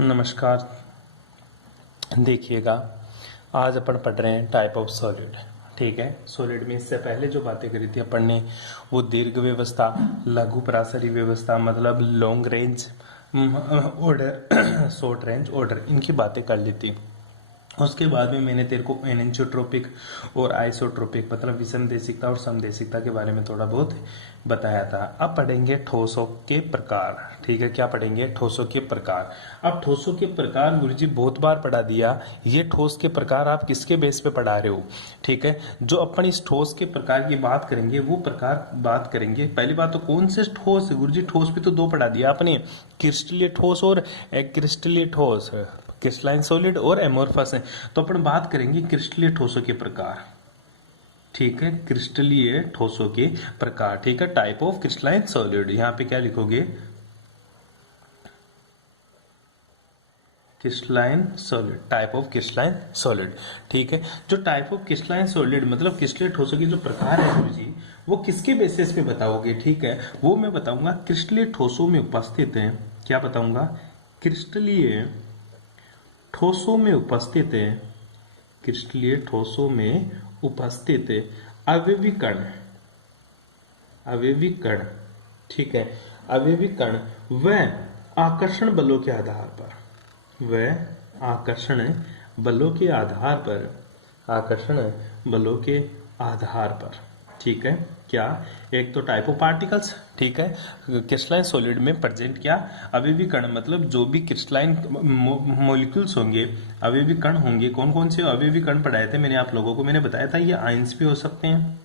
नमस्कार। देखिएगा, आज अपन पढ़ रहे हैं टाइप ऑफ सॉलिड। ठीक है, सॉलिड में इससे पहले जो बातें करी थी अपन ने वो दीर्घ व्यवस्था, लघु परासरी व्यवस्था मतलब long range order, short range order, इनकी बातें कर ली थी। उसके बाद में मैंने तेरे को एनेंचोट्रोपिक और आइसोट्रोपिक मतलब विषमदेशिकता और समदेशिकता के बारे में थोड़ा बहुत बताया था। अब पढ़ेंगे ठोसों के प्रकार। ठीक है, क्या पढ़ेंगे? ठोसों के प्रकार। अब ठोसों के प्रकार गुरुजी बहुत बार पढ़ा दिया। ये ठोस के प्रकार आप किसके बेस पे पढ़ा रहे हो? ठीक है, जो अपन इस ठोस के प्रकार की बात करेंगे वो प्रकार बात करेंगे। पहली बात तो कौन से ठोस है गुरुजी? ठोस पे तो दो पढ़ा दिया आपने, क्रिस्टलीय ठोस और क्रिस्टलीय ठोस, क्रिस्टलाइन सॉलिड और एमोर्फस है। तो अपन बात करेंगे क्रिस्टलीय ठोसों के प्रकार। ठीक है, क्रिस्टलीय ठोसों के प्रकार। ठीक है, टाइप ऑफ क्रिस्टलाइन सॉलिड। यहां पे क्या लिखोगे? Crystalline solid, type of crystalline solid. ठीक है, जो टाइप ऑफ क्रिस्टलाइन सॉलिड मतलब क्रिस्टलीय ठोसों के जो प्रकार है गुरुजी, वो किसके बेसिस पे बताओगे? ठीक है, वो मैं बताऊंगा क्रिस्टलीय ठोसों में उपस्थित है। क्या बताऊंगा? क्रिस्टलीय ठोसों में उपस्थित है, क्रिस्टलीय ठोसों में उपस्थित अवयवी कण, अवयवी कण। ठीक है, अवयवी कण व आकर्षण बलों के आधार पर, व आकर्षण बलों के आधार पर, आकर्षण बलों के आधार पर। ठीक है, क्या? एक तो टाइप ऑफ पार्टिकल्स। ठीक है, क्रिस्टलाइन सॉलिड में प्रेजेंट क्या? अवयवी कण मतलब जो भी क्रिस्टलाइन मॉलिक्यूल्स होंगे, अवयवी कण होंगे। कौन कौन से अवयवी कण पढ़ाए थे मैंने आप लोगों को? मैंने बताया था ये आयंस भी हो सकते हैं,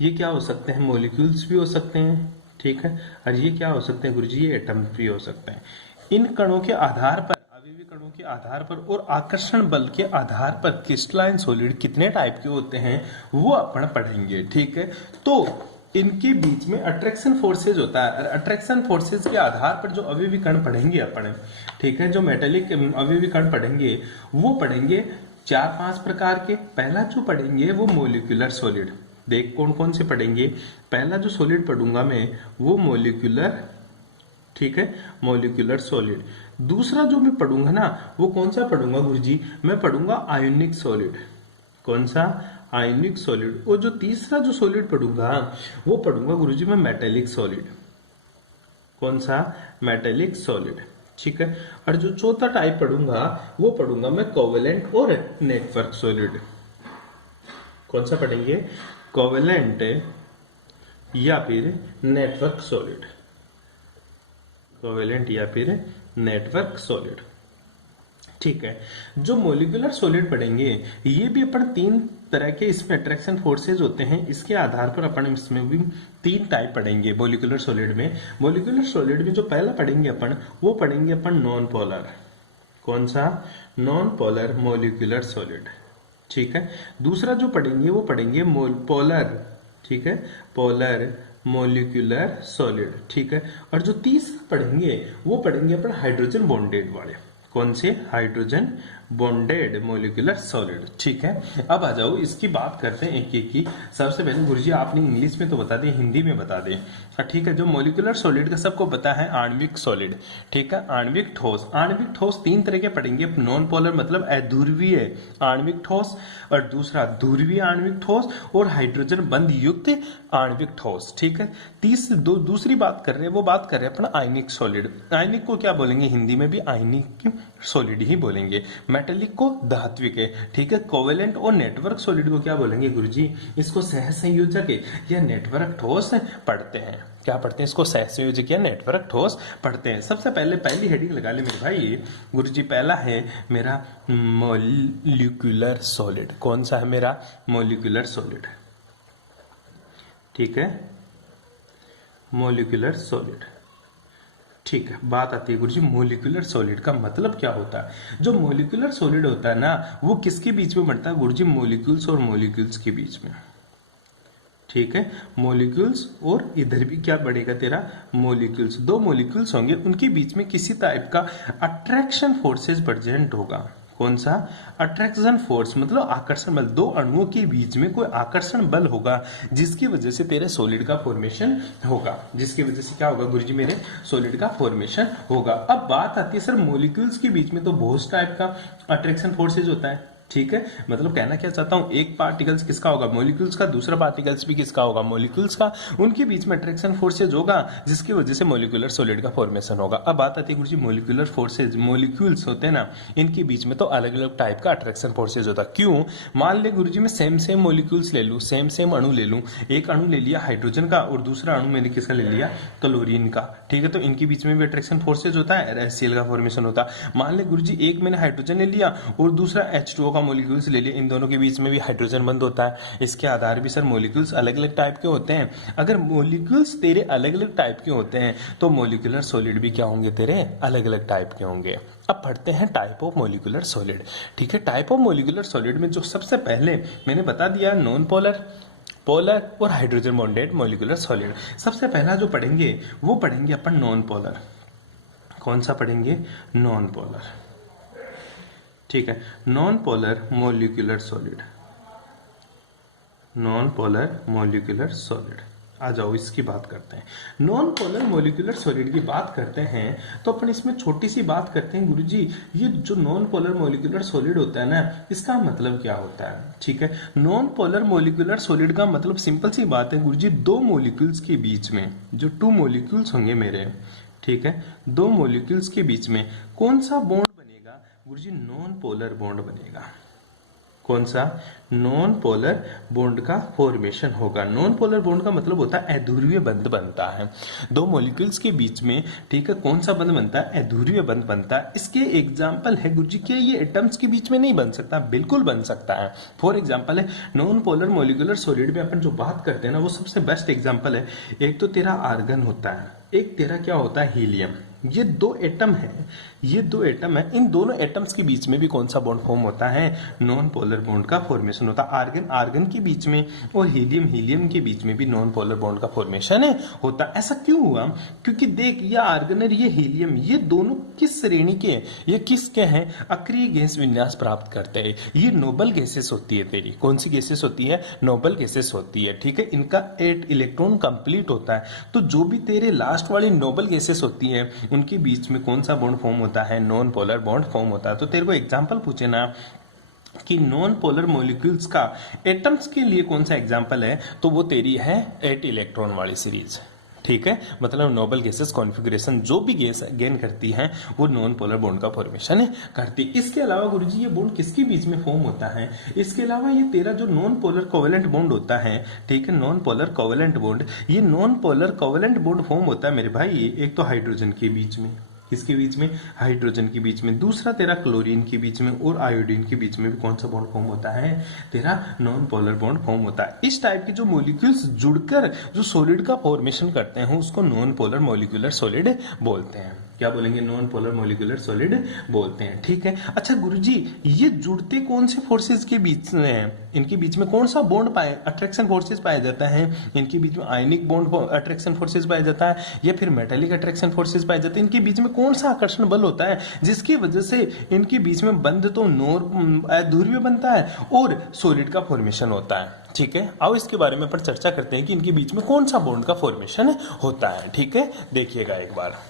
ये क्या हो सकते हैं? मॉलिक्यूल्स भी हो सकते हैं। ठीक है, और ये क्या हो सकते हैं गुरुजी? ये एटम भी हो सकते हैं। इन कणों के आधार पर, अवयवी कणों के आधार पर और आकर्षण बल के आधार पर क्रिस्टलाइन सॉलिड कितने टाइप के होते हैं वो अपन पढ़ेंगे। ठीक है, तो इनके बीच में अट्रैक्शन फोर्सेज होता है, और अट्रैक्शन फोर्सेज के आधार पर जो अवयवी कण पढ़ेंगे अपन, ठीक है, जो मेटेलिक अवयवी कण पढ़ेंगे वो पढ़ेंगे 4-5 प्रकार के। पहला जो पढ़ेंगे वो मोलिकुलर सॉलिड। देख कौन कौन से पढ़ेंगे। पहला जो सॉलिड पढ़ूंगा मैं वो मोलिकुलर, ठीक है, मोलिकुलर सॉलिड। दूसरा जो मैं पढ़ूंगा ना वो कौन सा पढ़ूंगा गुरुजी? मैं पढ़ूंगा आयोनिक सॉलिड। कौन सा? Ionic solid. और जो तीसरा जो सॉलिड पढ़ूंगा वो पढ़ूंगा गुरुजी मैं मेटेलिक सॉलिड। कौन सा? Metallic solid. ठीक है, और जो चौथा टाइप पढ़ूंगा वो पढ़ूंगा मैं कोवेलेंट और नेटवर्क सॉलिड। कौन सा पढ़ेंगे? कोवेलेंट या फिर नेटवर्क सॉलिड, कोवेलेंट या फिर नेटवर्क सॉलिड। ठीक है, जो मोलिकुलर सॉलिड पढ़ेंगे ये भी अपन 3 तरह के इसमें अट्रैक्शन फोर्सेज होते हैं। इसके आधार पर अपन इसमें भी 3 टाइप पढ़ेंगे मोलिकुलर सॉलिड में। मोलिकुलर सॉलिड में जो पहला पढ़ेंगे अपन वो पढ़ेंगे अपन नॉन पोलर। कौन सा? Non polar molecular solid. ठीक है, दूसरा जो पढ़ेंगे वो पढ़ेंगे पोलर। ठीक है, पोलर मोलिकुलर सॉलिड। ठीक है, और जो तीसरा पढ़ेंगे वो पढ़ेंगे अपन हाइड्रोजन बॉन्डेड वाले। कौन से? Hydrogen bonded molecular solid. ठीक है, अब आ जाओ इसकी बात करते हैं एक एक की। सबसे पहले गुरुजी आपने इंग्लिश में तो बता दें, हिंदी में बता दें। ठीक है, जो मोलिकुलर सॉलिड का सबको पता है आणविक सॉलिड। ठीक है, आणविक ठोस। आणविक ठोस 3 तरह के पढ़ेंगे। नॉन पोलर मतलब अध्रुवीय आणविक ठोस, और दूसरा ध्रुवीय आणविक ठोस, और हाइड्रोजन बंध युक्त आणविक ठोस। ठीक है, दूसरी बात कर रहे हैं वो बात कर रहे हैं अपना आयनिक सॉलिड। आयनिक को क्या बोलेंगे? हिंदी में भी आयनिक सॉलिड ही बोलेंगे। मेटेलिक को धात्विक है। ठीक है, कोवेलेंट और नेटवर्क सॉलिड को क्या बोलेंगे गुरुजी? इसको सह संयोजक या नेटवर्क ठोस पढ़ते हैं। क्या पढ़ते हैं? इसको सह संयोजक या नेटवर्क ठोस पढ़ते हैं। सबसे पहले पहली हेडिंग लगा ले मेरे भाई गुरुजी। पहला है मेरा मोलिकुलर सॉलिड। कौन सा है मेरा? Molecular solid. ठीक है, मोलिकुलर सॉलिड। ठीक है, बात आती है गुरुजी मोलिकुलर सॉलिड का मतलब क्या होता है? जो मोलिकुलर सॉलिड होता है ना वो किसके बीच में बनता है गुरुजी? मोलिक्यूल्स और मोलिक्यूल्स के बीच में। ठीक है, मोलिक्यूल्स और इधर भी क्या बढ़ेगा तेरा? मोलिक्यूल्स। 2 मोलिक्यूल्स होंगे, उनके बीच में किसी टाइप का अट्रैक्शन फोर्सेस प्रेजेंट होगा। कौन सा? अट्रैक्शन फोर्स, मतलब आकर्षण बल। दो अणुओं के बीच में कोई आकर्षण बल होगा जिसकी वजह से तेरे सॉलिड का फॉर्मेशन होगा। जिसकी वजह से क्या होगा गुरुजी? मेरे सॉलिड का फॉर्मेशन होगा। अब बात आती है सर मॉलिक्यूल्स के बीच में तो बहुत टाइप का अट्रैक्शन फोर्सेज होता है, ठीक है। मतलब कहना क्या चाहता हूं, एक पार्टिकल्स किसका होगा? मॉलिक्यूल्स का। दूसरा पार्टिकल्स भी किसका होगा? मॉलिक्यूल्स का। उनके बीच में अट्रैक्शन फोर्सेज होगा जिसकी वजह से मॉलिक्यूलर सॉलिड का फॉर्मेशन होगा। अब बात आती है गुरुजी मॉलिक्यूलर फोर्सेज, मॉलिक्यूल्स होते हैं ना, इनके बीच में तो अलग अलग टाइप का अट्रैक्शन फोर्सेज होता है। क्यों? मान ले गुरुजी मैं सेम मॉलिक्यूल्स ले लूं, सेम अणु ले लूं। एक अणु ले लिया हाइड्रोजन का और दूसरा अणु मैंने किसका ले लिया? क्लोरीन का, ठीक है। तो इनके बीच में भी अट्रैक्शन फोर्सेज होता है, HCl का फॉर्मेशन होता है। मान ले गुरुजी एक मैंने हाइड्रोजन ले लिया और दूसरा H2O का मॉलिक्यूल्स ले लिया, इन दोनों के बीच में भी हाइड्रोजन बंद होता है। इसके आधार भी सर मॉलिक्यूल्स अलग अलग टाइप के होते हैं। अगर मॉलिक्यूल्स तेरे अलग अलग टाइप के होते हैं तो मॉलिक्यूलर सॉलिड भी क्या होंगे? तेरे अलग अलग टाइप के होंगे। अब पढ़ते हैं टाइप ऑफ मॉलिक्यूलर सॉलिड, ठीक है। टाइप ऑफ मॉलिक्यूलर सॉलिड में जो सबसे पहले मैंने बता दिया नॉन पोलर, पोलर और हाइड्रोजन बॉन्डेड मॉलिक्यूलर सॉलिड। सबसे पहला जो पढ़ेंगे वो पढ़ेंगे अपन नॉन पोलर। कौन सा पढ़ेंगे? नॉन पोलर, ठीक है। Non polar molecular solid, non polar molecular solid. आ जाओ इसकी बात करते हैं। नॉन पोलर मॉलिक्यूलर सॉलिड की बात करते हैं तो अपन इसमें छोटी सी बात करते हैं गुरुजी, ये जो नॉन पोलर मॉलिक्यूलर सॉलिड होता है ना, इसका मतलब क्या होता है, ठीक है। नॉन पोलर मॉलिक्यूलर सॉलिड का मतलब सिंपल सी बात है गुरुजी, दो मॉलिक्यूल्स के बीच में जो टू मॉलिक्यूल्स होंगे मेरे, ठीक है, दो मॉलिक्यूल्स के बीच में कौन सा बॉन्ड बनेगा गुरुजी? नॉन पोलर बॉन्ड बनेगा। कौन सा? नॉन पोलर बॉन्ड का फॉर्मेशन होगा। नॉन पोलर बॉन्ड का मतलब होता है अध्रुवीय बंध बनता है दो मॉलिक्यूल्स के बीच में, ठीक है। कौन सा बंध बनता है? अध्रुवीय बंध बनता है। इसके एग्जांपल है गुरुजी, क्या ये एटम्स के बीच में नहीं बन सकता? बिल्कुल बन सकता है। फॉर एग्जांपल है नॉन पोलर मॉलिक्यूलर सॉलिड में अपन जो बात करते हैं ना, वो सबसे बेस्ट एग्जांपल है। एक तो तेरा आर्गन होता है, एक तेरा क्या होता है? हीलियम। ये दो एटम है, ये दो एटम है। इन दोनों एटम्स के बीच में भी कौन सा बॉन्ड फॉर्म होता है? नॉन पोलर बॉन्ड का फॉर्मेशन होता है। आर्गन आर्गन के बीच में और हीलियम हीलियम के बीच में भी नॉन पोलर बॉन्ड का फॉर्मेशन है होता है। ऐसा क्यों हुआ? क्योंकि देख, ये आर्गन और ये हीलियम, ये दोनों किस श्रेणी के, ये किसके हैं? अक्रिय गैस विन्यास प्राप्त करते हैं। ये नोबल गैसेस होती है तेरी। कौन सी गैसेस होती है? नोबल गैसेस होती है, ठीक है। इनका 8 इलेक्ट्रॉन कंप्लीट होता है। तो जो भी तेरे लास्ट वाली नोबल गैसेस होती है उनके बीच में कौन सा बॉन्ड फॉर्म होता है? नॉन पोलर बॉन्ड फॉर्म होता है। तो तेरे को एग्जांपल पूछे ना कि नॉन पोलर मॉलिक्यूल्स का एटम्स के लिए कौन सा एग्जांपल है, तो वो तेरी है 8 इलेक्ट्रॉन वाली सीरीज, ठीक है। मतलब नोबल गैसेस कॉन्फ़िगरेशन जो भी गैस गेन करती है वो नॉन पोलर बॉन्ड का फॉर्मेशन करती है। इसके अलावा गुरुजी ये बॉन्ड किसके बीच में फॉर्म होता है? इसके अलावा ये तेरा जो नॉन पोलर कोवेलेंट बॉन्ड होता है, ठीक है, नॉन पोलर कोवेलेंट बॉन्ड, ये non polar covalent bond form होता है मेरे भाई एक तो हाइड्रोजन के बीच में, किसके बीच में? हाइड्रोजन के बीच में। दूसरा तेरा क्लोरीन के बीच में और आयोडीन के बीच में भी कौन सा बॉन्ड फॉर्म होता है? तेरा नॉन पोलर बॉन्ड फॉर्म होता है। इस टाइप के जो मॉलिक्यूल्स जुड़कर जो सॉलिड का फॉर्मेशन करते हैं उसको नॉन पोलर मॉलिक्यूलर सॉलिड बोलते हैं। क्या बोलेंगे? नॉन पोलर मॉलिक्यूलर सॉलिड बोलते हैं, ठीक है। अच्छा गुरुजी, ये जुड़ते कौन से फोर्सेज के बीच में हैं? इनके बीच में कौन सा बॉन्ड पाए अट्रैक्शन फोर्सेज पाया जाता है? इनके बीच में आयनिक बॉन्ड अट्रैक्शन फोर्सेज पाया जाता है या फिर मेटालिक अट्रैक्शन फोर्सेज पाए जाते हैं? इनके बीच में कौन सा आकर्षण बल होता है जिसकी वजह से इनके बीच में बंध तो ध्रुवीय बनता है और सॉलिड का फॉर्मेशन होता है, ठीक है। आओ इसके बारे में पर चर्चा करते हैं कि इनके बीच में कौन सा बॉन्ड का फॉर्मेशन होता है, ठीक है। देखिएगा एक बार,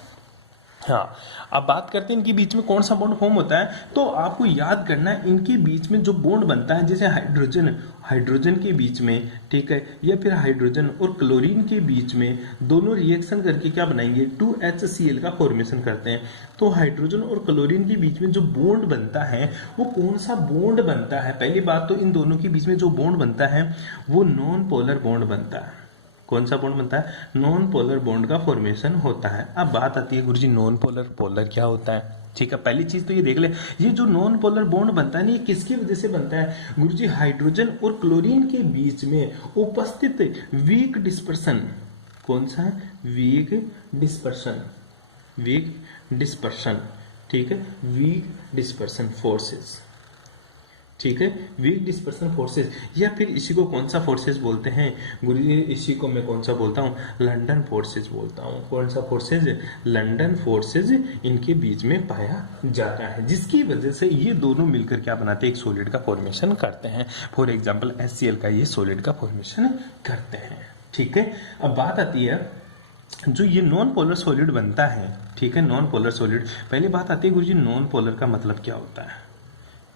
हाँ। अब बात करते हैं इनके बीच में कौन सा बॉन्ड फॉर्म होता है। तो आपको याद करना है इनके बीच में जो बॉन्ड बनता है, जैसे हाइड्रोजन के बीच में, ठीक है, या फिर हाइड्रोजन और क्लोरीन के बीच में, दोनों रिएक्शन करके क्या बनाएंगे? 2HCl का फॉर्मेशन करते हैं। तो हाइड्रोजन और क्लोरीन के बीच में जो बॉन्ड बनता है वो कौन सा बॉन्ड बनता है? पहली बात तो इन दोनों के बीच में जो बॉन्ड बनता है वो नॉन पोलर बॉन्ड बनता है। कौन सा बॉन्ड बनता है? नॉन पोलर बॉन्ड का फॉर्मेशन होता है। अब बात आती है गुरुजी नॉन पोलर, पोलर क्या होता है, ठीक है। पहली चीज तो ये देख ले, ये जो नॉन पोलर बॉन्ड बनता है ना, ये किसकी वजह से बनता है गुरुजी? हाइड्रोजन और क्लोरीन के बीच में उपस्थित वीक डिस्पर्सन। कौन सा? वीक डिस्पर्सन, वीक डिस्पर्सन, ठीक है, वीक डिस्पर्सन फोर्सेस, ठीक है, वीक डिस्पर्सन फोर्सेस, या फिर इसी को कौन सा फोर्सेस बोलते हैं गुरुजी, इसी को मैं कौन सा बोलता हूँ, लंदन फोर्सेस बोलता हूँ। कौन सा फोर्सेस, लंदन फोर्सेस इनके बीच में पाया जाता है, जिसकी वजह से ये दोनों मिलकर क्या बनाते हैं, एक सॉलिड का फॉर्मेशन करते हैं। फॉर एग्जाम्पल HCl का ये सॉलिड का फॉर्मेशन करते हैं। ठीक है, अब बात आती है जो ये नॉन पोलर सॉलिड बनता है, ठीक है, नॉन पोलर सॉलिड, पहली बात आती है गुरुजी नॉन पोलर का मतलब क्या होता है,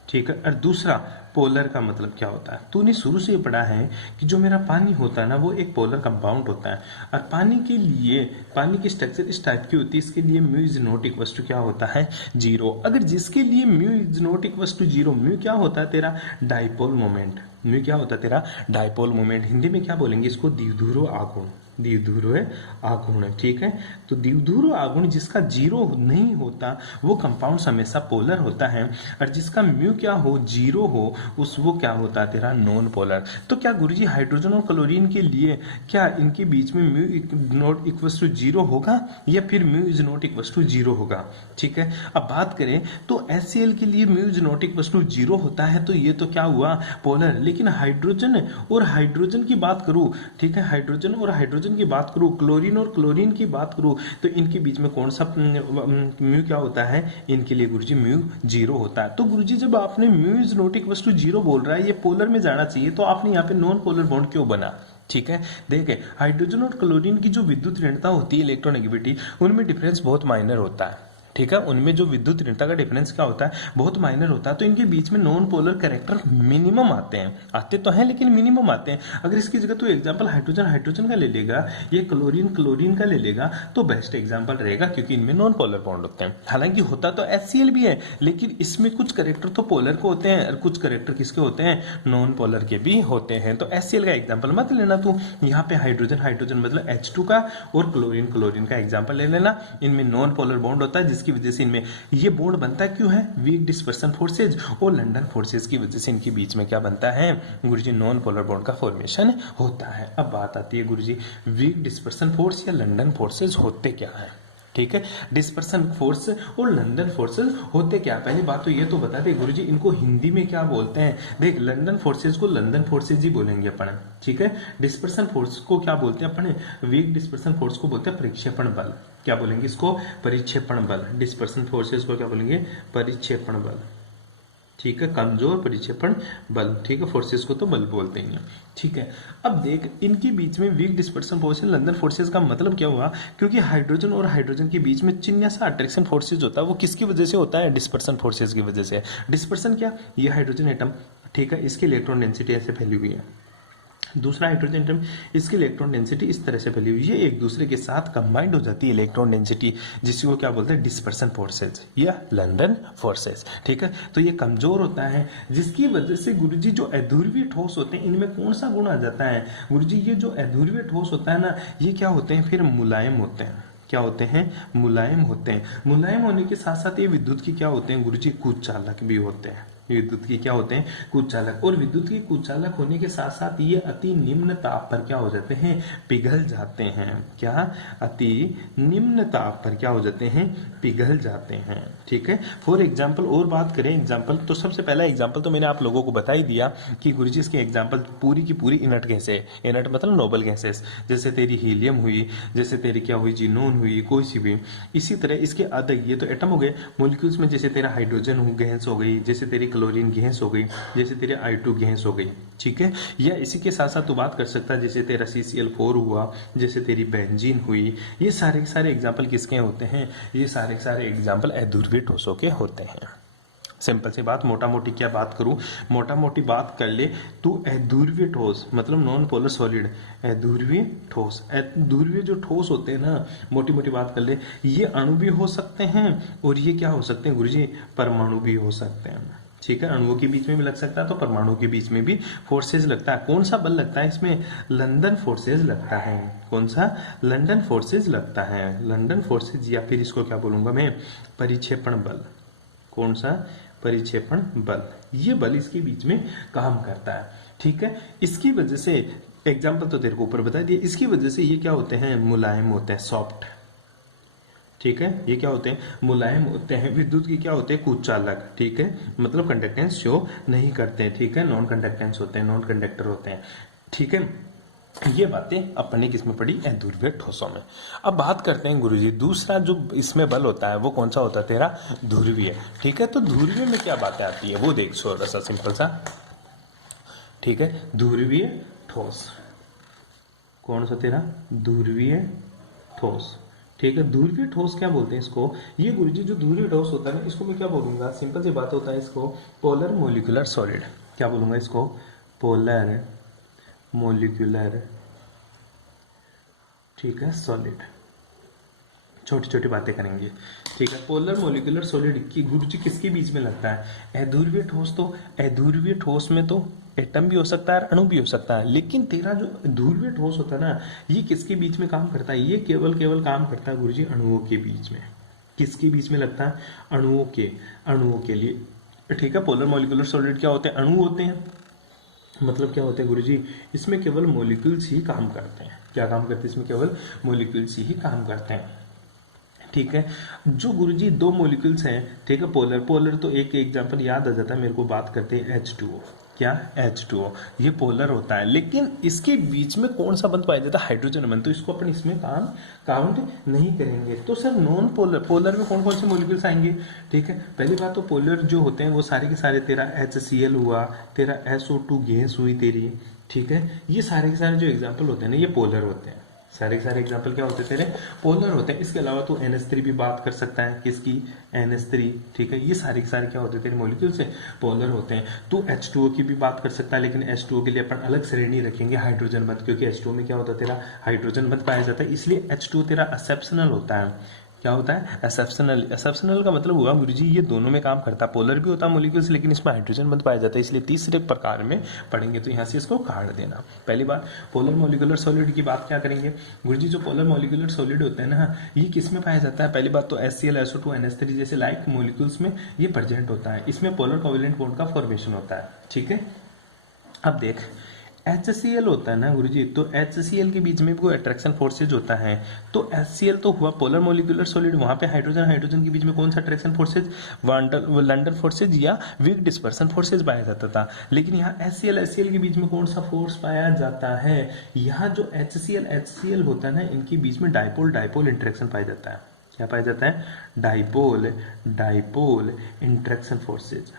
ठीक है, और दूसरा पोलर का मतलब क्या होता है। तूने शुरू से पढ़ा है कि जो मेरा पानी होता है ना वो एक पोलर कंपाउंड होता है, और पानी के लिए पानी की स्ट्रक्चर इस टाइप की होती है, इसके लिए mu is not equal to क्या होता है, 0। अगर जिसके लिए mu is not equal to 0, mu क्या होता है तेरा डाइपोल मोमेंट, म्यू क्या होता है तेरा डाइपोल मोमेंट, हिंदी में क्या बोलेंगे इसको, द्विध्रुव आघूर्ण, द्विध्रुव आघूर्ण। ठीक है, तो द्विध्रुव आघूर्ण जिसका 0 नहीं होता वो कंपाउंड हमेशा पोलर होता है, और जिसका म्यू क्या हो 0 हो उस वो क्या होता है तेरा नॉन पोलर। तो क्या गुरुजी हाइड्रोजन और क्लोरीन के लिए क्या इनके बीच में म्यू नॉट इक्वल टू 0 होगा, या फिर mu is not equal to 0 होगा। ठीक है, अब बात करें तो HCl के लिए mu is not equal to 0 होता है, तो ये तो क्या हुआ पोलर। लेकिन हाइड्रोजन और हाइड्रोजन की बात करूं, ठीक है, हाइड्रोजन और हाइड्रोजन की बात करूं, क्लोरीन और क्लोरीन की बात करूं, तो इनके बीच में कौन सा म्यू क्या होता है, इनके लिए गुरुजी म्यू 0 होता है। तो गुरुजी जब आपने mu is not equal to 0 बोल रहा है, ये पोलर में जाना चाहिए, तो आपने यहाँ पे नॉन पोलर बॉन्ड क्यों बना। ठीक है, देखें हाइड्रोजन और क्लोरीन की जो विद्युत ऋणता होती है, इलेक्ट्रोनेगेटिविटी, उनमें डिफरेंस बहुत माइनर होता है। ठीक है, उनमें जो विद्युत ऋणता का डिफरेंस क्या होता है, बहुत माइनर होता है, तो इनके बीच में नॉन पोलर कैरेक्टर मिनिमम आते तो हैं लेकिन मिनिमम आते हैं। अगर इसकी जगह तो एग्जांपल हाइड्रोजन हाइड्रोजन का ले लेगा, ये क्लोरीन क्लोरीन का ले लेगा, तो बेस्ट एग्जांपल रहेगा, क्योंकि इनमें नॉन पोलर बॉन्ड होते हैं। हालांकि होता तो HCl भी है, लेकिन इसमें कुछ कैरेक्टर तो पोलर के होते हैं और कुछ कैरेक्टर किसके होते हैं, नॉन पोलर के भी होते हैं। तो HCl का एग्जाम्पल मत लेना तू, यहाँ पे हाइड्रोजन हाइड्रोजन मतलब H2 का, और क्लोरीन क्लोरीन का एग्जाम्पल ले लेना। इनमें नॉन पोलर बॉन्ड होता है, जिसकी वजह से इनमें ये बॉन्ड बनता क्यों है, वीक डिस्पर्सन फोर्सेज और लंदन फोर्सेज की वजह से इनके बीच में क्या बनता है गुरुजी, नॉन पोलर बॉन्ड का फॉर्मेशन होता है। अब बात आती है गुरुजी वीक डिस्पर्सन फोर्स या लंदन फोर्सेज होते क्या है। ठीक है, डिस्पर्सन फोर्स और लंदन फोर्सेस होते क्या। पहली बात तो ये तो बता दे गुरुजी, इनको हिंदी में क्या बोलते हैं। देख, लंदन फोर्सेस को लंदन फोर्सेस ही बोलेंगे अपन, ठीक है। डिस्पर्सन फोर्स को क्या बोलते हैं अपन, वीक डिस्पर्सन फोर्स को बोलते हैं परिक्षेपण बल। क्या बोलेंगे इसको, परिक्षेपण बल। डिस्पर्सन फोर्सेस को क्या बोलेंगे, परिक्षेपण बल। ठीक है, कमजोर परिक्षेपण बल। ठीक है, फोर्सेस को तो बल बोलते हैं। ठीक है, अब देख इनके बीच में weak dispersion force London forces का मतलब क्या हुआ, क्योंकि हाइड्रोजन और हाइड्रोजन के बीच में चिन्ह सा अट्रैक्शन फोर्सेस होता है, वो किसकी वजह से होता है, डिस्पर्सन फोर्सेस की वजह से। डिस्पर्सन क्या, ये हाइड्रोजन एटम, ठीक है, इसकी इलेक्ट्रॉन डेंसिटी ऐसे फैली हुई है, दूसरा हाइड्रोजन एटम, इसकी इलेक्ट्रॉन डेंसिटी इस तरह से फैली हुई है, एक दूसरे के साथ कंबाइंड हो जाती है इलेक्ट्रॉन डेंसिटी, जिसको क्या बोलते हैं, डिस्पर्सन फोर्सेज या लंदन फोर्सेज। ठीक है, तो ये कमजोर होता है, जिसकी वजह से गुरुजी जो अध्रुवीय ठोस होते हैं इनमें कौन सा गुण आ जाता है गुरुजी, ये जो अध्रुवीय ठोस होता है ना, ये क्या होते हैं, फिर मुलायम होते हैं। क्या होते हैं, मुलायम होते हैं। मुलायम होने के साथ साथ ये विद्युत की क्या होते हैं गुरुजी, कुचालक भी होते हैं। विद्युत की क्या होते हैं, कुचालक। और विद्युत की कुचालक होने के साथ साथ ये अति निम्न ताप पर क्या हो जाते हैं, पिघल जाते हैं। क्या, अति निम्न ताप पर क्या हो जाते हैं, पिघल जाते हैं। ठीक है, फॉर एग्जाम्पल और बात करें एग्जाम्पल, तो सबसे पहला एग्जाम्पल तो मैंने आप लोगों को बता ही दिया कि गुरुजी इसके एग्जाम्पल पूरी की पूरी इनर्ट गैसें, इनर्ट मतलब नोबल गैसेस, जैसे तेरी हीलियम हुई, जैसे तेरी क्या हुई, जिनोन हुई, कोई सी भी। इसी तरह इसके आधा ये तो एटम हो गए, मोलिक्यूल्स में जैसे तेरा हाइड्रोजन गैस हो गई, जैसे तेरी क्लोरीन गैस हो गई, जैसे तेरे I2 गैस हो गई। ठीक है, या इसी के साथ साथ तो बात कर सकता है जैसे तेरा CCl4 हुआ, जैसे तेरी बेंजीन हुई। ये सारे सारे एग्जाम्पल किसके होते हैं, ये सारे सारे एग्जाम्पल अध्रुवीय ठोसों के होते हैं। सिंपल सी बात, मोटा मोटी क्या बात करूं, मोटा मोटी बात कर ले तू, अध्रुवीय ठोस मतलब नॉन पोलर सॉलिड, अध्रुवीय ठोस। अध्रुवीय जो ठोस होते हैं ना, मोटी मोटी बात कर ले, ये अणु भी हो सकते हैं और ये क्या हो सकते हैं गुरुजी, परमाणु भी हो सकते हैं। ठीक है, अणुओं के बीच में भी लग सकता है, तो परमाणु के बीच में भी फोर्सेज लगता है। कौन सा बल लगता है इसमें, लंदन फोर्सेज लगता है। कौन सा, लंदन फोर्सेज लगता है, लंदन फोर्सेज, या फिर इसको क्या बोलूंगा मैं, परिक्षेपण बल। कौन सा, परिक्षेपण बल। ये बल इसके बीच में काम करता है। ठीक है, इसकी वजह से एग्जाम्पल तो तेरे को ऊपर बता दिया, इसकी वजह से ये क्या होते हैं, मुलायम होते हैं, सॉफ्ट। ठीक है, ये क्या होते हैं, मुलायम होते हैं। विद्युत के क्या होते हैं, कुचालक। ठीक है, मतलब कंडक्टेंस शो नहीं करते हैं। ठीक है, नॉन कंडक्टेंस होते हैं, नॉन कंडक्टर होते हैं। ठीक है, ये बातें अपने किसमें पड़ी, अध्रुवीय ठोसों में। अब बात करते हैं गुरुजी, दूसरा जो इसमें बल होता है वो कौन सा होता है तेरा, ध्रुवीय। ठीक है, तो ध्रुवीय में क्या बातें आती है वो देख, छोटा सा सिंपल सा। ठीक है, ध्रुवीय ठोस कौन सा तेरा, ध्रुवीय ठोस। ठीक है, ध्रुवीय ठोस क्या बोलते हैं इसको, ये गुरुजी जो ध्रुवीय ठोस होता है ना, इसको मैं क्या बोलूंगा, सिंपल सी बात होता है इसको पोलर मोलिकुलर सॉलिड। क्या बोलूंगा इसको, पोलर मोलिकुलर, ठीक है, सॉलिड। छोटी छोटी बातें करेंगे। ठीक है, पोलर मोलिकुलर सॉलिड की गुरुजी किसके बीच में लगता है, अध्रुवीय ठोस। तो अध्रुवीय ठोस में तो एटम भी हो सकता है, अणु भी हो सकता है, लेकिन तेरा जो ध्रुवीय ठोस होता है ना, ये किसके बीच में काम करता है, ये केवल काम करता है गुरुजी अणुओं के बीच में। किसके बीच में लगता है, अणुओं के लिए। ठीक है, पोलर मोलिकुलर सॉलिड क्या होते हैं, अणु होते हैं। मतलब क्या होते हैं गुरुजी, इसमें केवल मोलिक्यूल्स ही काम करते हैं। क्या काम करते हैं, इसमें केवल मोलिक्यूल्स ही काम करते हैं। ठीक है, जो गुरुजी दो मॉलिक्यूल्स हैं, ठीक है, पोलर तो एक एग्जांपल याद आ जाता है मेरे को, बात करते हैं H2O। क्या, H2O, ये पोलर होता है, लेकिन इसके बीच में कौन सा बंध पाया जाता है, हाइड्रोजन बंध। तो इसको अपन इसमें काउंट नहीं करेंगे। तो सर नॉन पोलर में कौन कौन से मॉलिक्यूल्स आएंगे। ठीक है, पहली बात तो पोलर जो होते हैं वो सारे के सारे तेरा HCl हुआ, तेरा SO2 गैस हुई तेरी। ठीक है, ये सारे के सारे जो एग्जाम्पल होते हैं ना, ये पोलर होते हैं। सारे के सारे एग्जाम्पल क्या होते हैं तेरे, पोलर होते हैं। इसके अलावा तो NH3 भी बात कर सकता है, किसकी, NH3। ठीक है, ये सारे के सारे क्या होते हैं तेरे, मॉलिक्यूल से पोलर होते हैं। तो H2O की भी बात कर सकता है, लेकिन H2O के लिए अपन अलग श्रेणी रखेंगे, हाइड्रोजन बंध, क्योंकि H2O में क्या होता है तेरा, हाइड्रोजन बंध पाया जाता है, इसलिए H2O तेरा एक्सेप्शनल होता है। क्या होता है, एक्सेप्शनल का मतलब हुआ गुरुजी ये दोनों में काम करता है, पोलर भी होता है मॉलिक्यूल्स, लेकिन इसमें हाइड्रोजन बंध पाया जाता है, इसलिए तीसरे प्रकार में पढ़ेंगे। तो यहाँ से इसको काट देना। पहली बात, पोलर मॉलिक्यूलर सॉलिड की बात क्या करेंगे गुरुजी, जो पोलर मॉलिक्यूलर सॉलिड होते हैं ना, ये किस में पाया जाता है, पहली बात तो HCl, SO2, NH3 जैसे लाइक मॉलिक्यूल्स में ये प्रेजेंट होता है। इसमें पोलर कोवेलेंट बॉन्ड का फॉर्मेशन होता है। ठीक है, अब देख HCl होता है ना गुरुजी, तो HCl के बीच में कोई अट्रैक्शन फोर्सेज होता है। तो HCl तो हुआ पोलर मोलिकुलर सॉलिड, वहां पे हाइड्रोजन के बीच में कौन सा अट्रैक्शन फोर्सेज, लंडन फोर्सेज या वीक डिस्पर्सन फोर्सेज पाया जाता था। लेकिन यहाँ HCl के बीच में कौन सा फोर्स पाया जाता है, यहाँ जो HCl होता है ना, इनके बीच में डाइपोल इंटरेक्शन पाया जाता है। क्या पाया जाता है, डाइपोल इंटरेक्शन फोर्सेज।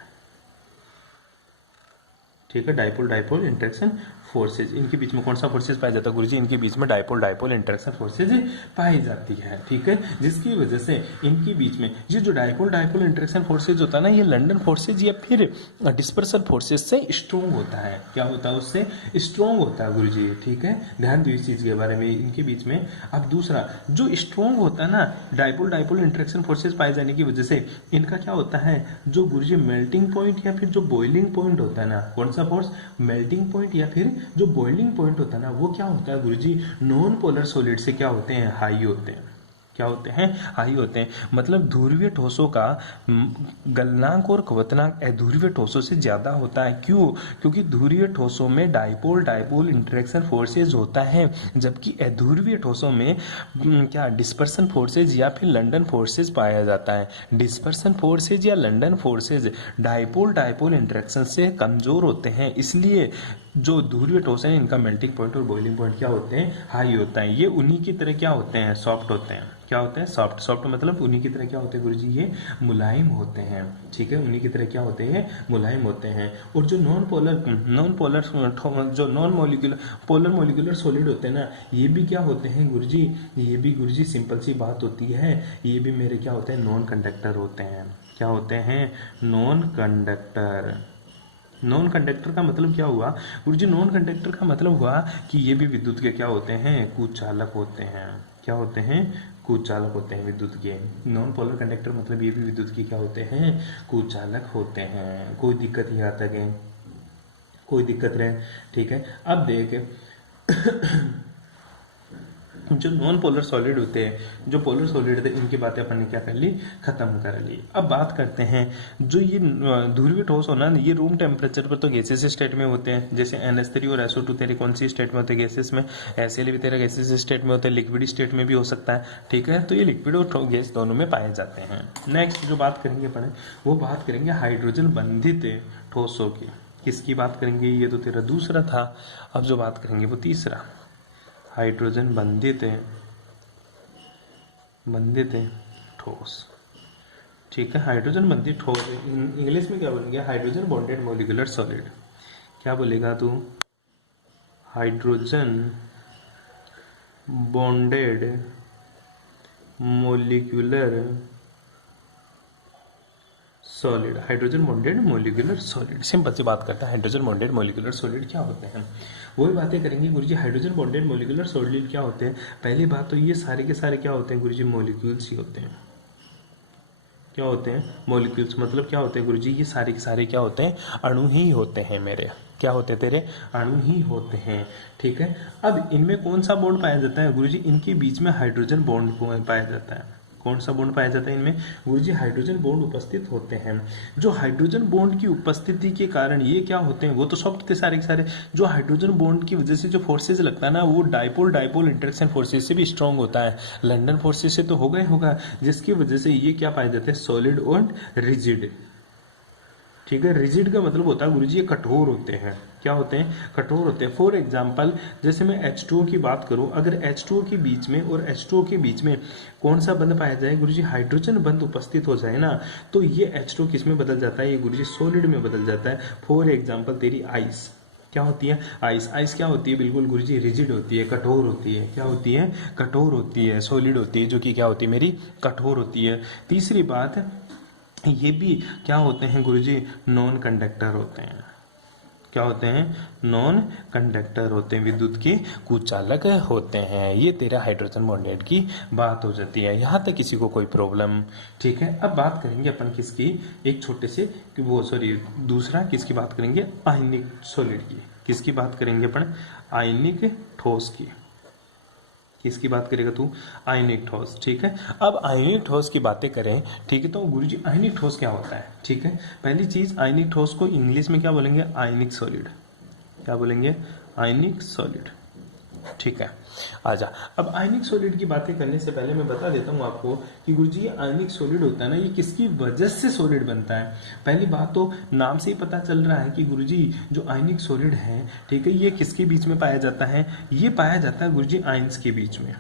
ठीक है, डाइपोल इंटरेक्शन फोर्सेज, इनके बीच में कौन सा फोर्सेज पाया जाता है गुरुजी, इनके बीच में डाइपोल इंटरेक्शन फोर्सेज पाई जाती है। ठीक है, जिसकी वजह से इनके बीच में ये जो डाइपोल इंटरेक्शन फोर्सेज होता है ना, ये लंडन फोर्सेज या फिर डिस्पर्सन फोर्सेज से स्ट्रॉन्ग होता है। क्या होता है, उससे स्ट्रॉन्ग होता है गुरुजी। ठीक है, ध्यान दो इस चीज के बारे में, इनके बीच में। अब दूसरा जो स्ट्रॉन्ग होता है ना, डाइपोल इंटरेक्शन फोर्सेज पाए जाने की वजह से इनका क्या होता है, जो गुरुजी मेल्टिंग पॉइंट या फिर जो बॉइलिंग पॉइंट होता है ना, कौन सा फोर्स, मेल्टिंग पॉइंट या फिर जो बॉइलिंग पॉइंट होता है ना, वो क्या होता है गुरुजी, नॉन पोलर सॉलिड से क्या होते हैं, हाई होते हैं। क्या होते हैं, हाई होते हैं। मतलब ध्रुवीय ठोसों का गलनांक और क्वथनांक अध्रुवीय ठोसों से ज्यादा होता है। क्यों, क्योंकि ध्रुवीय ठोसों में डाइपोल इंटरेक्शन फोर्सेज होता है, जबकि अध्रुवीय ठोसों में क्या डिस्पर्सन फोर्सेज या फिर लंडन फोर्सेज पाया जाता है। डिस्पर्सन फोर्सेज या लंडन फोर्सेज डाइपोल इंटरेक्शन से कमजोर होते हैं, इसलिए जो ध्रुवीय ठोस है इनका मेल्टिंग पॉइंट और बॉइलिंग पॉइंट क्या होते हैं, हाई होता है। ये उन्हीं की तरह क्या होते हैं, सॉफ्ट होते हैं। क्या होते हैं, सॉफ्ट मतलब उन्हीं की तरह क्या होते हैं गुरुजी, ये मुलायम होते हैं। ठीक है, उन्हीं की तरह क्या होते हैं, मुलायम होते हैं। और जो पोलर मोलिकुलर सॉलिड होते हैं ना, ये भी क्या होते हैं गुरुजी, ये भी गुरुजी सिंपल सी बात होती है, ये भी मेरे क्या होते हैं, नॉन कंडक्टर होते हैं। क्या होते हैं, नॉन कंडक्टर। नॉन कंडक्टर का मतलब क्या हुआ गुरुजी, नॉन कंडक्टर का मतलब हुआ कि ये भी विद्युत के क्या होते हैं, कुचालक होते हैं। क्या होते हैं, कुचालक होते हैं विद्युत के। नॉन पोलर कंडक्टर मतलब ये भी विद्युत के क्या होते हैं, कुचालक होते हैं। कोई दिक्कत यहाँ तक है, कोई दिक्कत रहे। ठीक है, अब देख जो नॉन पोलर सॉलिड होते हैं, जो पोलर सॉलिड थे, इनकी बातें अपन ने क्या कर ली, खत्म कर ली। अब बात करते हैं जो ये ध्रुवीय ठोस होना, ये रूम टेम्परेचर पर तो गैसेस स्टेट में होते हैं, जैसे NH3 और SO2 तेरे कौन सी स्टेट में होते हैं, गैसेस में। HCl भी तेरा गैसेस स्टेट में होता है, लिक्विड स्टेट में भी हो सकता है, ठीक है। तो ये लिक्विड और गैस दोनों में पाए जाते हैं। नेक्स्ट जो बात करेंगे अपन, वो बात करेंगे हाइड्रोजन बंधित ठोसों की। किसकी बात करेंगे, ये तो तेरा दूसरा था। अब जो बात करेंगे वो तीसरा, हाइड्रोजन बंधित ठोस, ठीक है। हाइड्रोजन बंधित ठोस इंग्लिश में क्या बोलेंगे, हाइड्रोजन बॉन्डेड मोलिकुलर सॉलिड। क्या बोलेगा तू, hydrogen bonded molecular solid, hydrogen bonded molecular solid. Simple सी बात करता है, हाइड्रोजन बॉन्डेड मोलिकुलर सॉलिड क्या होते हैं, वही बातें करेंगे गुरुजी। हाइड्रोजन बॉन्डेड मोलिकुलर सॉलिड क्या होते हैं, पहली बात तो ये सारे के सारे क्या होते हैं गुरुजी, मॉलिक्यूल्स ही होते हैं। क्या होते हैं, मॉलिक्यूल्स। मतलब क्या होते हैं गुरुजी, ये सारे के सारे क्या होते हैं, अणु ही होते हैं मेरे। क्या होते हैं तेरे, अणु ही होते हैं, ठीक है। अब इनमें कौन सा बॉन्ड पाया जाता है गुरुजी, इनके बीच में हाइड्रोजन बॉन्ड पाया जाता है। कौन सा बॉन्ड पाया जाता है इनमें गुरुजी, हाइड्रोजन बॉन्ड उपस्थित होते हैं। जो हाइड्रोजन बॉन्ड की उपस्थिति के कारण ये क्या होते हैं, वो तो सॉफ्ट थे सारे के सारे। जो हाइड्रोजन बॉन्ड की वजह से जो फोर्सेज लगता है ना, वो डाइपोल डाइपोल इंटरेक्शन फोर्सेज से भी स्ट्रांग होता है, लंडन फोर्सेज से तो होगा ही होगा, जिसकी वजह से ये क्या पाए जाते हैं, सॉलिड और रिजिड, ठीक है। रिजिड का मतलब होता है गुरुजी ये कठोर होते हैं। क्या होते हैं, कठोर होते हैं। फॉर एग्जाम्पल जैसे मैं H2O की बात करूं, अगर H2O के बीच में और H2O के बीच में कौन सा बंध पाया जाए गुरुजी, हाइड्रोजन बंध उपस्थित हो जाए ना, तो ये H2O किस में बदल जाता है, ये गुरुजी सॉलिड में बदल जाता है। फॉर एग्जाम्पल तेरी आइस क्या होती है, आइस। आइस क्या होती है, बिल्कुल गुरुजी रिजिड होती है, कठोर होती है। क्या होती है, कठोर होती है, सॉलिड होती है, जो कि क्या होती है मेरी, कठोर होती है। तीसरी बात, ये भी क्या होते हैं गुरुजी, नॉन कंडक्टर होते हैं। क्या होते हैं, नॉन कंडक्टर होते हैं, विद्युत के कुचालक होते हैं। ये तेरा हाइड्रोजन बॉन्डेड की बात हो जाती है। यहाँ तक किसी को कोई प्रॉब्लम, ठीक है। अब बात करेंगे अपन किसकी, एक छोटे से वो सॉरी दूसरा किसकी बात करेंगे, आयनिक सॉलिड की। किसकी बात करेंगे अपन, आयनिक ठोस की। किसकी बात करेगा तू, आयनिक ठोस, ठीक है। अब आयनिक ठोस की बातें करें, ठीक है, तो गुरुजी आयनिक ठोस क्या होता है, ठीक है। पहली चीज, आयनिक ठोस को इंग्लिश में क्या बोलेंगे, आयनिक सॉलिड। क्या बोलेंगे, आयनिक सॉलिड, ठीक है। आजा, अब आयनिक सॉलिड की बातें करने से पहले मैं बता देता हूं आपको कि गुरुजी ये आयनिक सॉलिड होता है ना, ये किसकी वजह से सॉलिड बनता है। पहली बात तो नाम से ही पता चल रहा है कि गुरुजी जो आयनिक सॉलिड है, ठीक है, ये किसके बीच में पाया जाता है, ये पाया जाता है गुरुजी आयंस के बीच में।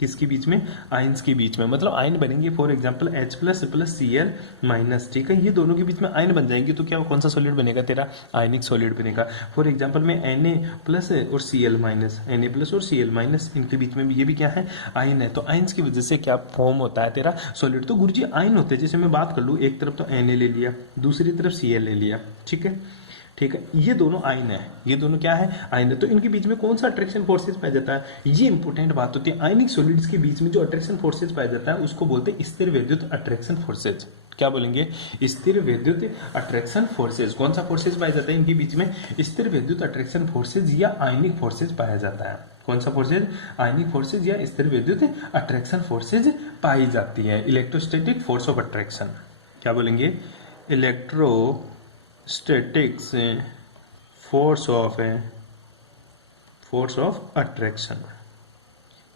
किसके बीच में, आयंस के बीच में। मतलब आयन बनेंगे फॉर एग्जांपल H++Cl-, ठीक है, ये दोनों के बीच में आयन बन जाएंगे, तो क्या कौन सा सॉलिड बनेगा तेरा, आयनिक सॉलिड बनेगा। फॉर एग्जांपल में Na+ और Cl-, Na+ और Cl-, इनके बीच में भी ये भी क्या है, आयन है। तो आयंस की वजह से क्या फॉर्म होता है तेरा सॉलिड, तो गुरुजी आयन होते हैं। जैसे मैं बात कर लूँ, एक तरफ तो Na ले लिया, दूसरी तरफ Cl ले लिया, ठीक है, ठीक है, ये दोनों आयन है, ये दोनों क्या है, आयन है। तो इनके बीच में कौन सा अट्रैक्शन फोर्सेज पाया जाता है, ये इंपॉर्टेंट बात होती है। आयनिक सॉलिड्स के बीच में जो अट्रैक्शन फोर्सेज पाया जाता है उसको बोलते हैं स्थिर विद्युत अट्रैक्शन फोर्सेज। क्या बोलेंगे, स्थिर विद्युत अट्रैक्शन फोर्सेज। कौन सा फोर्सेज पाया जाता है इनके बीच में, स्थिर विद्युत अट्रैक्शन फोर्सेज या आयनिक फोर्सेज पाया जाता है। कौन सा फोर्सेज, आयनिक फोर्सेज या स्थिर विद्युत अट्रैक्शन फोर्सेज पाई जाती है। इलेक्ट्रोस्टैटिक फोर्स ऑफ अट्रैक्शन, क्या बोलेंगे, इलेक्ट्रोस्टैटिक्स फोर्स ऑफ अट्रैक्शन,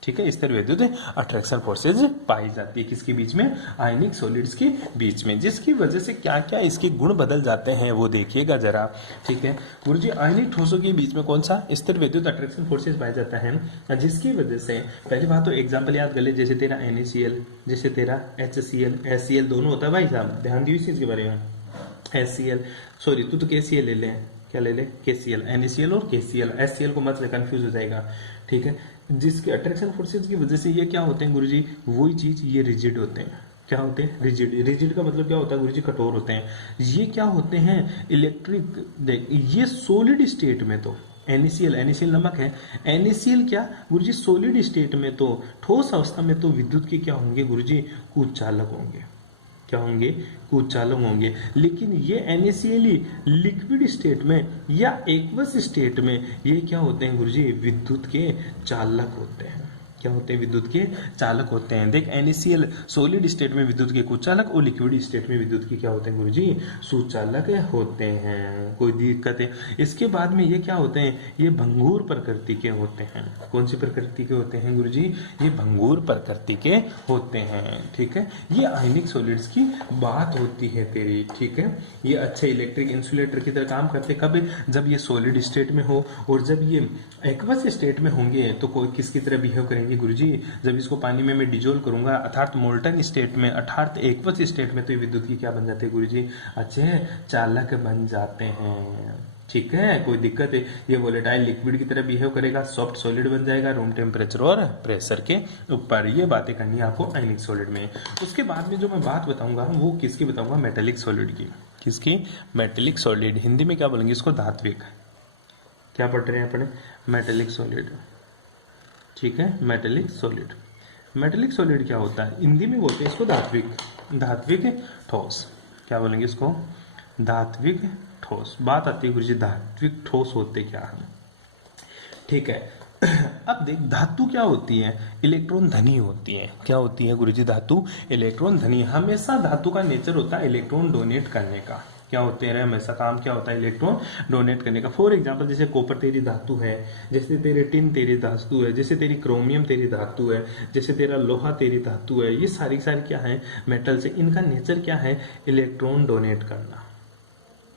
ठीक है। स्थिर विद्युत अट्रैक्शन फोर्सेज पाई जाती है किसके बीच में, आयनिक सॉलिड्स के बीच में, जिसकी वजह से क्या क्या इसके गुण बदल जाते हैं वो देखिएगा जरा, ठीक है। गुरुजी आयनिक ठोसों के बीच में कौन सा स्थिर विद्युत अट्रैक्शन फोर्सेज पाया जाता है, जिसकी वजह से पहली बात तो एग्जांपल याद कर ले, जैसे तेरा NaCl, जैसे तेरा HCl, HCl दोनों होता है भाई साहब, ध्यान दियो इस चीज के बारे में। HCl, सॉरी तू तो KCl ले ले, क्या ले ले, KCl, NaCl और KCl, HCl को मत ले, कंफ्यूज हो जाएगा, ठीक है। जिसके अट्रैक्शन फोर्सेज की वजह से ये क्या होते हैं गुरुजी, वही चीज ये रिजिड होते हैं। क्या होते हैं, रिजिड। रिजिड का मतलब क्या होता है गुरुजी, कठोर होते हैं। ये क्या होते हैं, इलेक्ट्रिक, देख ये सॉलिड स्टेट में तो NaCl नमक है, NaCl क्या गुरुजी, सॉलिड स्टेट में तो, ठोस अवस्था में तो विद्युत के क्या होंगे गुरुजी, कुचालक होंगे। क्या होंगे, कुचालक होंगे। लेकिन ये NaCl लिक्विड स्टेट में या एक्वस स्टेट में ये क्या होते हैं गुरुजी, विद्युत के चालक होते हैं। क्या होते हैं, विद्युत के चालक होते हैं। देख NaCl सॉलिड स्टेट में विद्युत के कुचालक और लिक्विड स्टेट में विद्युत के क्या होते हैं गुरुजी, सुचालक होते हैं। कोई दिक्कत है? इसके बाद में ये क्या होते हैं, ये भंगुर प्रकृति के होते हैं। कौन सी प्रकृति के होते हैं गुरुजी, ये भंगुर प्रकृति के होते हैं। ठीक है, ये आयनिक सॉलिड्स की बात होती है तेरी। ठीक है, ये अच्छे इलेक्ट्रिक इंसुलेटर की तरह काम करते कब, जब ये सॉलिड स्टेट में हो, और जब ये एक्वस स्टेट में होंगे तो कोई किसकी तरह बिहेव करेंगे गुरुजी, जब इसको पानी में मैं डिजोल्व करूंगा अर्थात मोल्टन स्टेट में अर्थात एक्वस स्टेट में, तो ये विद्युत की क्या बन जाते हैं गुरुजी, अच्छे चालक बन जाते हैं। ठीक है, कोई दिक्कत है? ये वोलेटाइल लिक्विड की तरह बिहेव करेगा, सॉफ्ट सॉलिड बन जाएगा रूम टेम्परेचर और प्रेशर के ऊपर। ये बातें करनी है आपको आयनिक सॉलिड में। उसके बाद में जो मैं बात बताऊंगा वो किसकी बताऊंगा, मेटेलिक सॉलिड की। किसकी, मेटेलिक सॉलिड। हिंदी में क्या बोलेंगे इसको, धात्विक। क्या पढ़ रहे हैं अपने, मेटेलिक सॉलिड। ठीक है, मेटेलिक सॉलिड। मेटेलिक सॉलिड क्या होता है, हिंदी में बोलते हैं इसको धात्विक, धात्विक ठोस। क्या बोलेंगे इसको, धात्विक ठोस। बात आती है गुरुजी धात्विक ठोस होते क्या है। ठीक है, अब देख धातु क्या होती है, इलेक्ट्रॉन धनी होती है। क्या होती है गुरुजी, धातु इलेक्ट्रॉन धनी। हमेशा धातु का नेचर होता है इलेक्ट्रॉन डोनेट करने का। क्या होते हैं हमेशा काम क्या होता है, इलेक्ट्रॉन डोनेट करने का। फॉर एग्जांपल जैसे कॉपर तेरी धातु है, जैसे तेरे टिन तेरी धातु है, जैसे तेरी क्रोमियम तेरी धातु है, जैसे तेरा लोहा तेरी धातु है। ये सारी क्या है, मेटल्स है। इनका नेचर क्या है, इलेक्ट्रॉन डोनेट करना।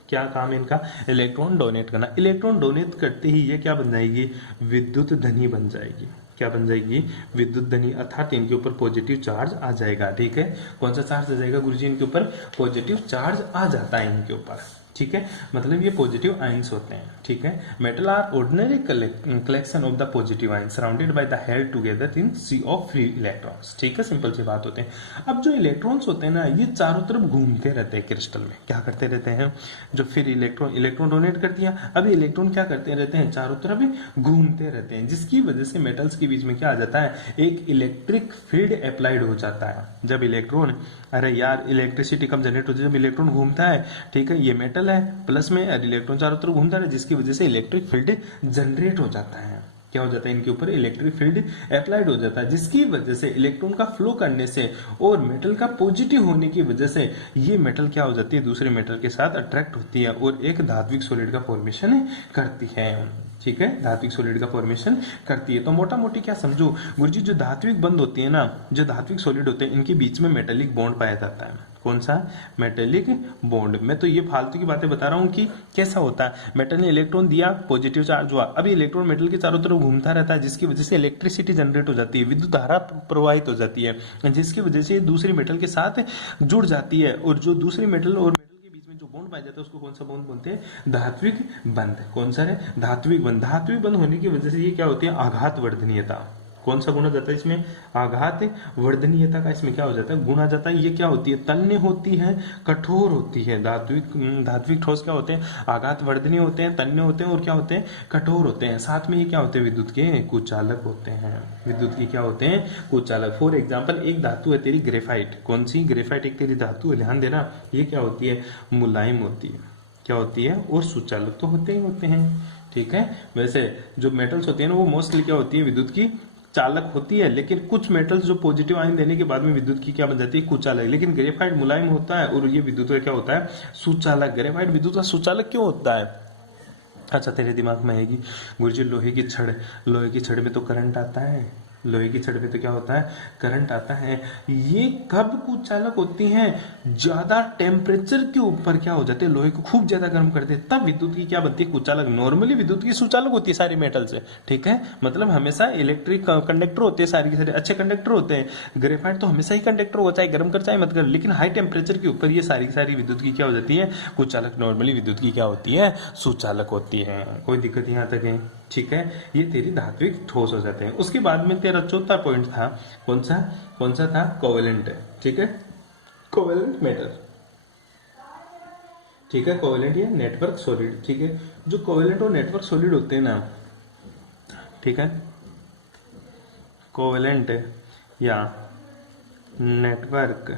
क्या काम है इनका, इलेक्ट्रॉन डोनेट करना। इलेक्ट्रॉन डोनेट करते ही ये क्या बन जाएगी, विद्युत धनी बन जाएगी। क्या बन जाएगी, विद्युत धनी, अर्थात इनके ऊपर पॉजिटिव चार्ज आ जाएगा। ठीक है, कौन सा चार्ज आ जाएगा गुरुजी, इनके ऊपर पॉजिटिव चार्ज आ जाता है इनके ऊपर। ठीक है, मतलब ये पॉजिटिव आयंस होते हैं। ठीक है, metal are ordinary collection of the positive ions surrounded by the held together in sea of free electrons. ठीक है, सिंपल सी बात होते हैं। अब जो इलेक्ट्रॉन्स होते हैं ना, ये चारों तरफ घूमते रहते हैं क्रिस्टल में। क्या करते रहते हैं, जो फिर इलेक्ट्रॉन डोनेट कर दिया, अब इलेक्ट्रॉन क्या करते रहते हैं, चारों तरफ घूमते रहते हैं, जिसकी वजह से मेटल्स के बीच में क्या आ जाता है, एक इलेक्ट्रिक फील्ड अप्लाइड हो जाता है। जब इलेक्ट्रॉन, अरे यार इलेक्ट्रिसिटी कब जनरेट होती है, जब इलेक्ट्रॉन घूमता है। ठीक है, ये मेटल है प्लस में, इलेक्ट्रॉन चारों तरफ घूमता है, जिसकी वजह से इलेक्ट्रिक फील्ड जनरेट हो जाता है। क्या हो जाता है, इनके ऊपर इलेक्ट्रिक फील्ड अप्लाइड हो जाता है, जिसकी वजह से इलेक्ट्रॉन का फ्लो करने से और मेटल का पॉजिटिव होने की वजह से ये मेटल क्या हो जाती है, दूसरे मेटल के साथ अट्रैक्ट होती है और एक धात्विक सॉलिड का फॉर्मेशन करती है। ठीक है, धात्विक सॉलिड का फॉर्मेशन करती है। तो मोटा मोटी क्या समझो गुरुजी, जो धात्विक बंध होती है ना, जो धात्विक सॉलिड होते हैं, इनके बीच में मेटेलिक बॉन्ड पाया जाता है। कौन सा, मेटेलिक बॉन्ड। मैं तो ये फालतू की बातें बता रहा हूं कि कैसा होता है। मेटल ने इलेक्ट्रॉन दिया, पॉजिटिव चार्ज हुआ, अब इलेक्ट्रॉन मेटल के चारों तरफ घूमता रहता है, जिसकी वजह से इलेक्ट्रिसिटी जनरेट हो जाती है, विद्युत धारा प्रवाहित हो जाती है, जिसकी वजह से दूसरे मेटल के साथ जुड़ जाती है। और जो दूसरे मेटल और जो बॉन्ड पाया जाता है उसको कौन सा बॉन्ड बोलते हैं, धात्विक बंध। कौन सा है, धात्विक बंध। धात्विक बंध होने की वजह से ये क्या होती है, आघात वर्धनीयता। कौन सा गुण आ जाता है इसमें, आघात वर्धनीयता का इसमें क्या हो जाता है, गुण आ जाता है। ये क्या होती है, तन्य होती है, कठोर होती है। धात्विक ठोस क्या होते हैं, आघात वर्धनीय होते हैं, तन्य होते हैं और क्या होते हैं, कठोर होते हैं। साथ में ये क्या होते हैं, विद्युत के कुचालक होते हैं। विद्युत के क्या होते हैं, कुचालक। फॉर एग्जाम्पल एक धातु है तेरी ग्रेफाइट। कौन सी, ग्रेफाइट एक तेरी धातु है, ध्यान देना। ये क्या होती है, मुलायम होती है। क्या होती है, और सुचालक तो होते ही होते हैं। ठीक है, वैसे जो मेटल्स होती है ना, वो मोस्टली क्या होती है, विद्युत की चालक होती है, लेकिन कुछ मेटल्स जो पॉजिटिव आयन देने के बाद में विद्युत की क्या बन जाती है, कुचालक। लेकिन ग्रेफाइट मुलायम होता है और ये विद्युत का क्या होता है, सुचालक। ग्रेफाइट विद्युत का सुचालक क्यों होता है, अच्छा तेरे दिमाग में आएगी गुरुजी, लोहे की छड़ में तो करंट आता है, लोहे की छड़ में तो क्या होता है, करंट आता है। ये कब कुचालक होती हैं, ज्यादा टेम्परेचर के ऊपर क्या हो जाते हैं, लोहे को खूब ज्यादा गर्म करते हैं, तब विद्युत की क्या बनती है, कुचालक। नॉर्मली विद्युत की सुचालक होती है सारी मेटल से। ठीक है, मतलब हमेशा इलेक्ट्रिक कंडक्टर होते हैं, सारी के सारे अच्छे कंडक्टर होते हैं। ग्रेफाइट तो हमेशा ही कंडक्टर हो, चाहे गर्म कर चाहे मत कर, लेकिन हाई टेम्परेचर के ऊपर ये सारी विद्युत की क्या हो जाती है, कुचालक। नॉर्मली विद्युत की क्या होती है, सुचालक होती है। कोई दिक्कत यहाँ तक है, ठीक है। ये तेरी धात्विक ठोस हो जाते हैं। उसके बाद में तेरा चौथा पॉइंट था, कौन सा था, कोवेलेंट। ठीक है, कोवेलेंट मेटल। ठीक है, कोवेलेंट या नेटवर्क सॉलिड। ठीक है, जो कोवेलेंट और नेटवर्क सॉलिड होते हैं ना, ठीक है, कोवेलेंट या नेटवर्क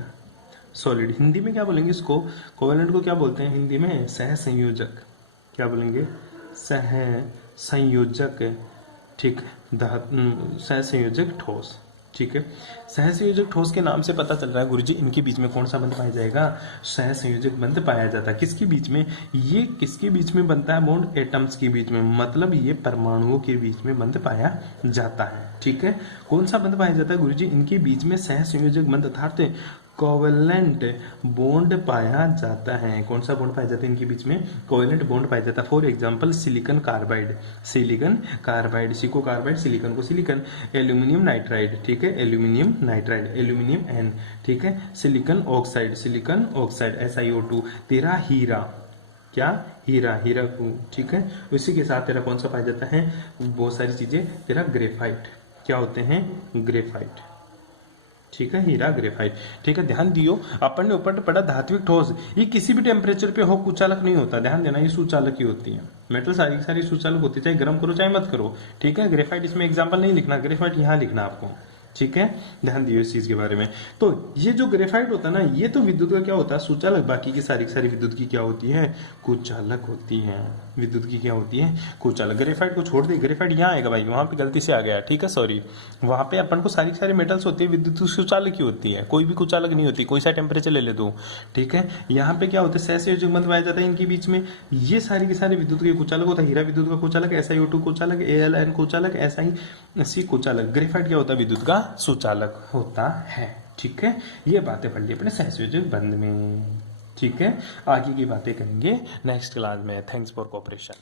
सॉलिड, हिंदी में क्या बोलेंगे इसको, कोवेलेंट को क्या बोलते हैं हिंदी में, सह संयोजक। क्या बोलेंगे, सह संयोजक ठीक है। सहसंयोजक ठोस, ठीक है। सहसंयोजक ठोस के नाम से पता चल रहा है गुरुजी इनके बीच में कौन सा बंध पाया जाएगा, सहसंयोजक बंध पाया जाता है। किसके बीच में, ये किसके बीच में बनता है बॉन्ड, एटम्स के बीच में, मतलब ये परमाणुओं के बीच में बंध पाया जाता है, ठीक है। कौन सा बंध पाया जाता है गुरुजी, इनके बीच में सहसंयोजक बंध अर्थात कोवेलेंट बॉन्ड पाया जाता है। कौन सा बॉन्ड पाया जाता है इनके बीच में, कोवेलेंट बॉन्ड पाया जाता है। For example silicon carbide, silicon carbide, सिको carbide, silicon को सिलिकॉन, एल्यूमिनियम नाइट्राइड, ठीक है, एल्यूमिनियम नाइट्राइड, एल्यूमिनियम एन, ठीक है, silicon oxide, silicon oxide SiO2, तेरा हीरा, क्या, हीरा, हीरा को, ठीक है। उसी के साथ तेरा कौन सा पाया जाता है, बहुत सारी चीजें, तेरा ग्रेफाइट, क्या होते हैं, ग्रेफाइट, ठीक है, हीरा ग्रेफाइट, ठीक है। ध्यान दियो अपन ने ऊपर पढ़ा धात्विक ठोस, ये किसी भी टेम्परेचर पे हो कुचालक नहीं होता, ध्यान देना, ये सुचालक ही होती है। मेटल सारी सारी सुचालक होती है, चाहे गर्म करो चाहे मत करो, ठीक है। ग्रेफाइट इसमें एग्जांपल नहीं लिखना, ग्रेफाइट यहाँ लिखना आपको, ठीक है। ध्यान दियो इस चीज के बारे में। तो ये जो ग्रेफाइट होता है ना, ये तो विद्युत का क्या होता है, सुचालक, बाकी की सारी विद्युत की क्या होती है, कुचालक होती है। विद्युत की क्या होती है, कुचालक। ग्रेफाइट को छोड़ दे, ग्रेफाइट यहाँ आएगा भाई, वहां पे गलती से आ गया, ठीक है, सॉरी। वहां पे अपन को सारी मेटल्स होती है, विद्युत सुचालक ही होती है, कोई भी कुचालक नहीं होती, कोई सा टेम्परेचर ले ले दो, ठीक है। यहाँ पे क्या होता है, सहसंयोजक बंध पाया जाता है इनके बीच में, ये सारी की सारी विद्युत के कुचालक होता है। हीरा विद्युत का कुचालक, SiO2 कुचालक, Al कुचालक, Si कुचालक। ग्रेफाइट क्या होता है, विद्युत का सुचालक होता है, ठीक है। ये बातें पढ़ ली अपने सहसंयोजक बंध में, ठीक है। आगे की बातें करेंगे नेक्स्ट क्लास में। Thanks for cooperation.